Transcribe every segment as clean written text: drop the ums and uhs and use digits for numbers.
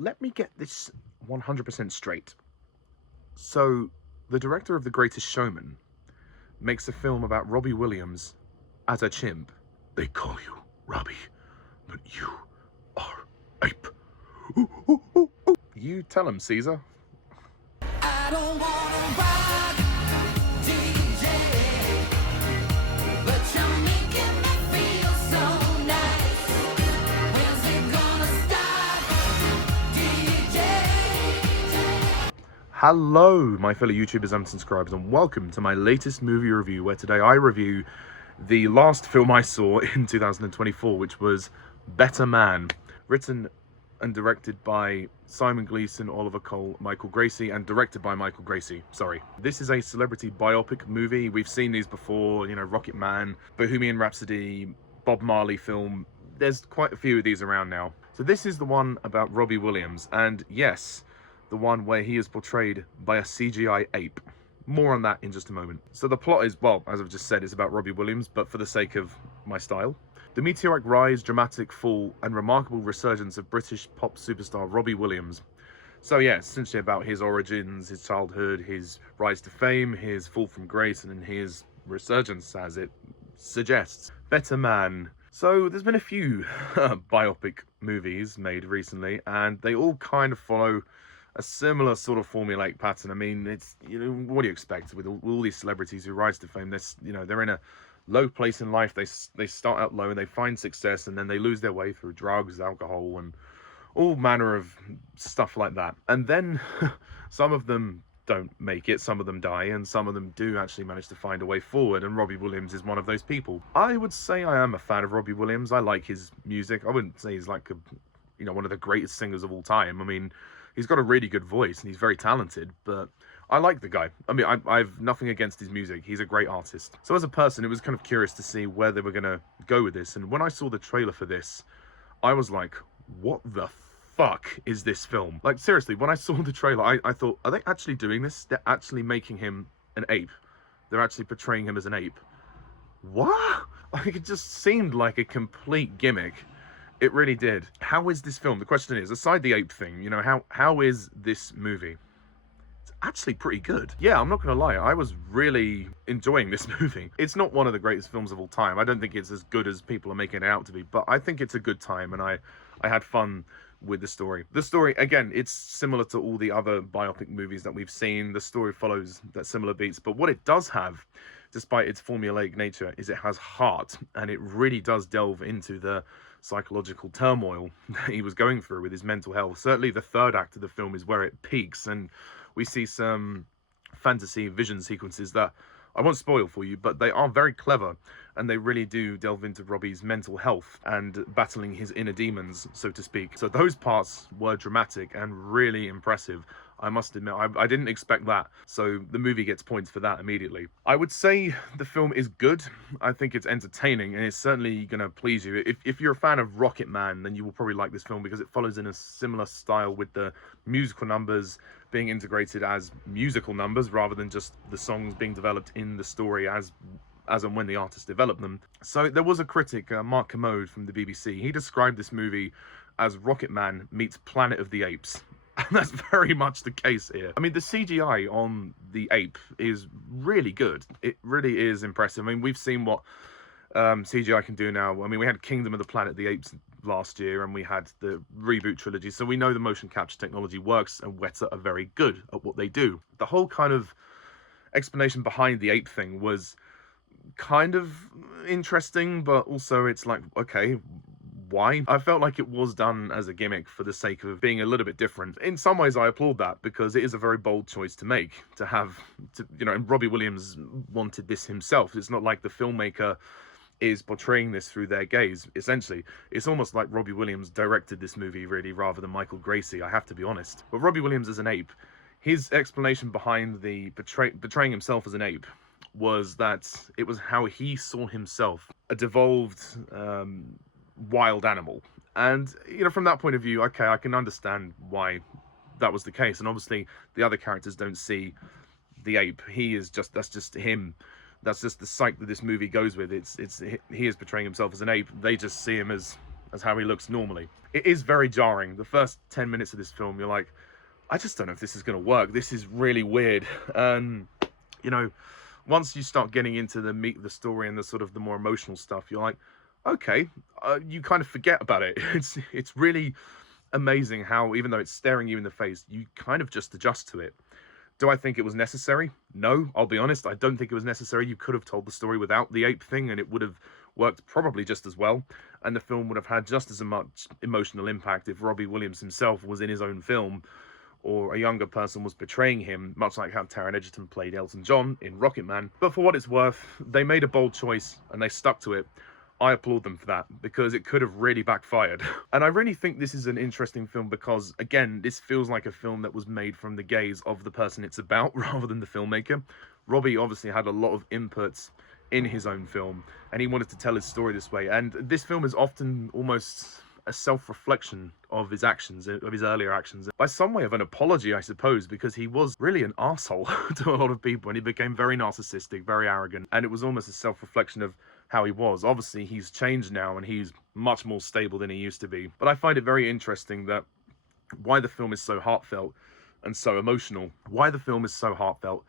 let me get this 100% straight. So, the director of The Greatest Showman makes a film about Robbie Williams as a chimp. They call you Robbie, but you are ape. Ooh, ooh, ooh, ooh. You tell him, Caesar. I don't wanna rock, DJ, but you're making me feel so nice. When's it gonna start, DJ? Hello, my fellow YouTubers and subscribers, and welcome to my latest movie review, where today I review the last film I saw in 2024, which was Better Man, written and directed by Simon Gleeson, Oliver Cole, Michael Gracey, and directed by Michael Gracey, sorry. This is a celebrity biopic movie. We've seen these before, you know, Rocket Man, Bohemian Rhapsody, Bob Marley film. There's quite a few of these around now. So this is the one about Robbie Williams, and yes, the one where he is portrayed by a CGI ape. More on that in just a moment. So the plot is, well, as I've just said, it's about Robbie Williams, but for the sake of my style. The meteoric rise, dramatic fall, and remarkable resurgence of British pop superstar Robbie Williams. So yeah, it's essentially about his origins, his childhood, his rise to fame, his fall from grace, and his resurgence, as it suggests. Better Man. So there's been a few biopic movies made recently, and they all kind of follow a similar sort of formulaic pattern. I mean, it's, you know, what do you expect with all these celebrities who rise to fame? They're in a low place in life. They start out low and they find success, and then they lose their way through drugs, alcohol, and all manner of stuff like that. And then some of them don't make it, some of them die, and some of them do actually manage to find a way forward, and Robbie Williams is one of those people. I would say I am a fan of Robbie Williams. I like his music. I wouldn't say he's like one of the greatest singers of all time. I mean, he's got a really good voice and he's very talented, but I like the guy. I mean, I've nothing against his music. He's a great artist. So as a person, it was kind of curious to see where they were going to go with this. And when I saw the trailer for this, I was like, what the fuck is this film? Like, seriously, when I saw the trailer, I thought, are they actually doing this? They're actually making him an ape. They're actually portraying him as an ape. What? Like, it just seemed like a complete gimmick. It really did. How is this film? The question is, aside the ape thing, you know, how is this movie? It's actually pretty good. Yeah, I'm not gonna lie, I was really enjoying this movie. It's not one of the greatest films of all time. I don't think it's as good as people are making it out to be, but I think it's a good time, and I had fun with the story. The story, again, it's similar to all the other biopic movies that we've seen. The story follows that similar beats, but what it does have, despite its formulaic nature, is it has heart, and it really does delve into the psychological turmoil that he was going through with his mental health. Certainly the third act of the film is where it peaks, and we see some fantasy vision sequences that I won't spoil for you, but they are very clever, and they really do delve into Robbie's mental health and battling his inner demons, so to speak. So those parts were dramatic and really impressive. I must admit, I didn't expect that, so the movie gets points for that immediately. I would say the film is good. I think it's entertaining, and it's certainly going to please you. If you're a fan of Rocket Man, then you will probably like this film, because it follows in a similar style, with the musical numbers being integrated as musical numbers rather than just the songs being developed in the story as and when the artist developed them. So there was a critic, Mark Kermode from the BBC. He described this movie as Rocket Man meets Planet of the Apes. And that's very much the case here. I mean, the CGI on the ape is really good. It really is impressive. I mean, we've seen what CGI can do now. I mean, we had Kingdom of the Planet of the Apes last year, and we had the reboot trilogy. So we know the motion capture technology works, and Weta are very good at what they do. The whole kind of explanation behind the ape thing was kind of interesting, but also it's like, okay, why? I felt like it was done as a gimmick for the sake of being a little bit different. In some ways, I applaud that, because it is a very bold choice to make, you know, and Robbie Williams wanted this himself. It's not like the filmmaker is portraying this through their gaze. Essentially, it's almost like Robbie Williams directed this movie, really, rather than Michael Gracey, I have to be honest. But Robbie Williams as an ape, his explanation behind the portraying himself as an ape was that it was how he saw himself, a devolved, wild animal. And, you know, from that point of view, okay, I can understand why that was the case. And obviously the other characters don't see the ape. That's just him. That's just the psyche that this movie goes with. He is portraying himself as an ape. They just see him as as how he looks normally. It is very jarring. The first 10 minutes of this film, you're like, I just don't know if this is going to work. This is really weird. You know, once you start getting into the meat of the story and the sort of the more emotional stuff, you're like, okay, you kind of forget about it. It's really amazing how, even though it's staring you in the face, you kind of just adjust to it. Do I think it was necessary? No, I'll be honest, I don't think it was necessary. You could have told the story without the ape thing and it would have worked probably just as well, and the film would have had just as much emotional impact if Robbie Williams himself was in his own film, or a younger person was portraying him, much like how Taron Egerton played Elton John in Rocketman. But for what it's worth, they made a bold choice and they stuck to it. I applaud them for that, because it could have really backfired. And I really think this is an interesting film because, again, this feels like a film that was made from the gaze of the person it's about rather than the filmmaker. Robbie obviously had a lot of inputs in his own film, and he wanted to tell his story this way. And this film is often almost a self-reflection of his actions, of his earlier actions, by some way of an apology, I suppose, because he was really an arsehole to a lot of people, and he became very narcissistic, very arrogant, and it was almost a self-reflection of how he was. Obviously, he's changed now, and he's much more stable than he used to be. But I find it very interesting that why the film is so heartfelt and so emotional. Why the film is so heartfelt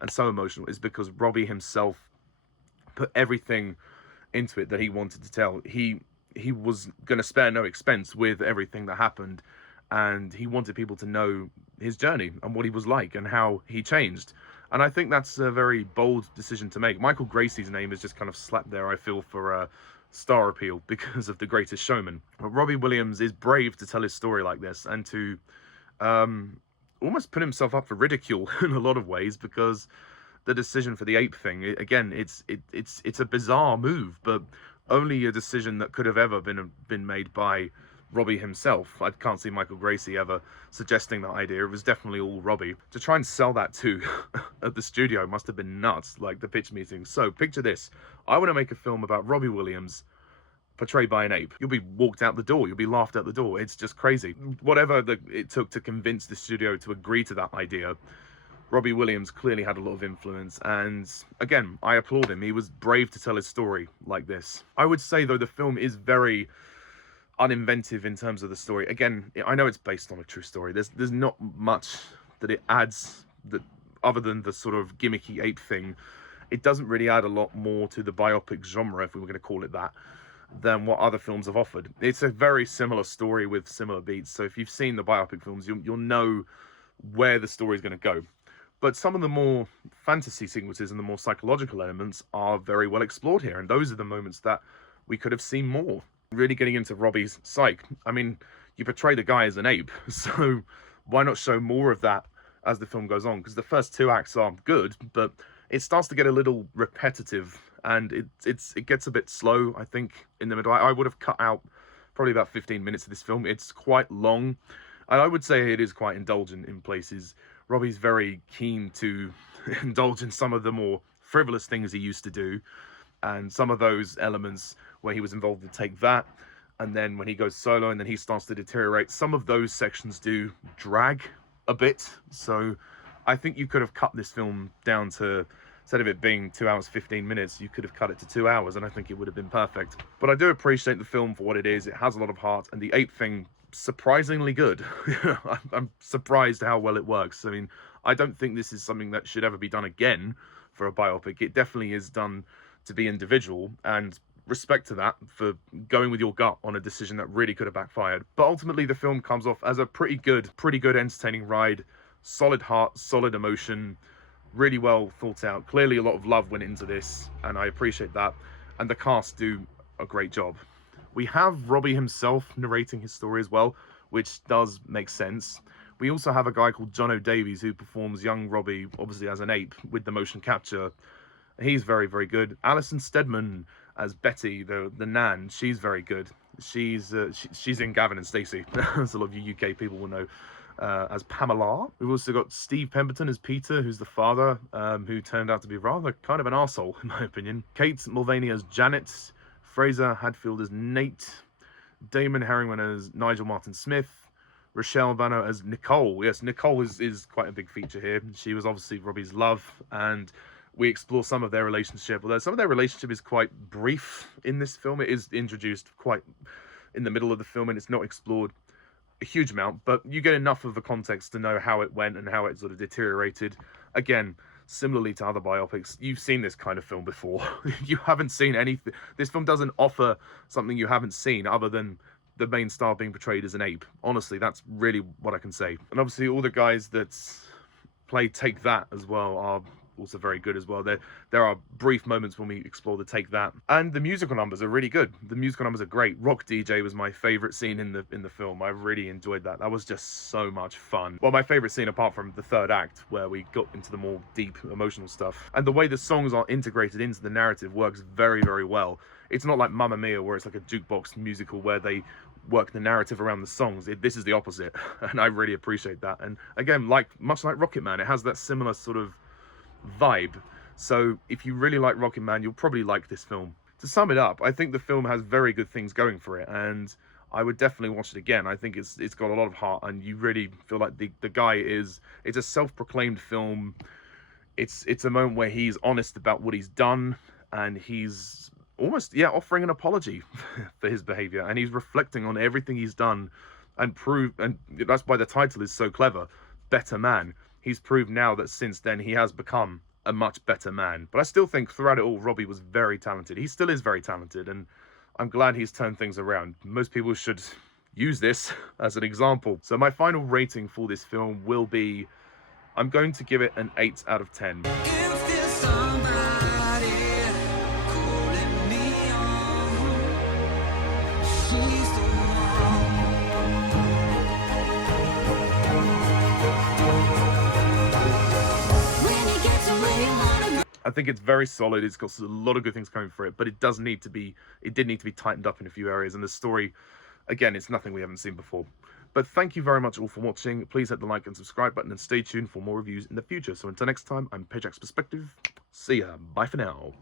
and so emotional is because Robbie himself put everything into it that he wanted to tell. He was going to spare no expense with everything that happened, and he wanted people to know his journey and what he was like and how he changed. And I think that's a very bold decision to make. Michael Gracey's name is just kind of slapped there, I feel, for star appeal because of The Greatest Showman. But Robbie Williams is brave to tell his story like this and to almost put himself up for ridicule in a lot of ways, because the decision for the ape thing, again, it's a bizarre move, but only a decision that could have ever been made by Robbie himself. I can't see Michael Gracey ever suggesting that idea. It was definitely all Robbie. To try and sell that to at the studio must have been nuts, like the pitch meeting. So picture this. I want to make a film about Robbie Williams portrayed by an ape. You'll be walked out the door. You'll be laughed out the door. It's just crazy. Whatever it took to convince the studio to agree to that idea, Robbie Williams clearly had a lot of influence, and again, I applaud him. He was brave to tell his story like this. I would say, though, the film is very uninventive in terms of the story. Again, I know it's based on a true story. There's not much that it adds that other than the sort of gimmicky ape thing. It doesn't really add a lot more to the biopic genre, if we were going to call it that, than what other films have offered. It's a very similar story with similar beats, so if you've seen the biopic films, you'll know where the story is going to go. But some of the more fantasy sequences and the more psychological elements are very well explored here. And those are the moments that we could have seen more. Really getting into Robbie's psyche. I mean, you portray the guy as an ape, so why not show more of that as the film goes on? Because the first two acts are good, but it starts to get a little repetitive, and it gets a bit slow, I think, in the middle. I would have cut out probably about 15 minutes of this film. It's quite long, and I would say it is quite indulgent in places. Robbie's very keen to indulge in some of the more frivolous things he used to do, and some of those elements where he was involved in Take That, and then when he goes solo and then he starts to deteriorate, some of those sections do drag a bit. So I think you could have cut this film down to, instead of it being 2 hours 15 minutes, you could have cut it to 2 hours, and I think it would have been perfect. But I do appreciate the film for what it is. It has a lot of heart, and the ape thing, surprisingly good. I'm surprised how well it works. I mean, I don't think this is something that should ever be done again for a biopic. It definitely is done to be individual, and respect to that for going with your gut on a decision that really could have backfired. But ultimately the film comes off as a pretty good entertaining ride. Solid heart, solid emotion, really well thought out. Clearly a lot of love went into this, and I appreciate that, and the cast do a great job. We have Robbie himself narrating his story as well, which does make sense. We also have a guy called Davies who performs young Robbie, obviously as an ape, with the motion capture. He's very, very good. Alison Steadman as Betty, the Nan, she's very good. She's in Gavin and Stacey, as a lot of you UK people will know, as Pamela. We've also got Steve Pemberton as Peter, who's the father, who turned out to be rather kind of an arsehole, in my opinion. Kate Mulvaney as Janet. Fraser Hadfield as Nate. Damon Herriman as Nigel Martin Smith. Raechelle Banno as Nicole. Yes, Nicole is quite a big feature here. She was obviously Robbie's love, and we explore some of their relationship, although some of their relationship is quite brief in this film. It is introduced quite in the middle of the film and it's not explored a huge amount, but you get enough of the context to know how it went and how it sort of deteriorated. Again, similarly to other biopics, you've seen this kind of film before. You haven't seen anything. This film doesn't offer something you haven't seen other than the main star being portrayed as an ape. Honestly, that's really what I can say. And obviously all the guys that play Take That as well are also very good as well. There are brief moments when we explore the Take That, and the musical numbers are really good. The musical numbers are great. Rock DJ was my favorite scene in the film. I really enjoyed that. That was just so much fun. Well, my favorite scene apart from the third act where we got into the more deep emotional stuff, and the way the songs are integrated into the narrative works very, very well. It's not like Mamma Mia where it's like a jukebox musical where they work the narrative around the songs. This is the opposite, and I really appreciate that. And again, much like Rocket Man, it has that similar sort of vibe. So if you really like Rocket Man, you'll probably like this film. To sum it up, I think the film has very good things going for it, and I would definitely watch it again. I think it's got a lot of heart, and you really feel like the guy is, it's a self-proclaimed film. It's a moment where he's honest about what he's done, and he's almost, yeah, offering an apology for his behavior, and he's reflecting on everything he's done and that's why the title is so clever, Better Man. He's proved now that since then he has become a much better man. But I still think throughout it all, Robbie was very talented. He still is very talented, and I'm glad he's turned things around. Most people should use this as an example. So my final rating for this film will be, I'm going to give it an 8 out of 10. I think it's very solid. It's got a lot of good things going for it, but it did need to be tightened up in a few areas. And the story, again, it's nothing we haven't seen before. But thank you very much all for watching. Please hit the like and subscribe button and stay tuned for more reviews in the future. So until next time, I'm Pajak's Perspective. See ya. Bye for now.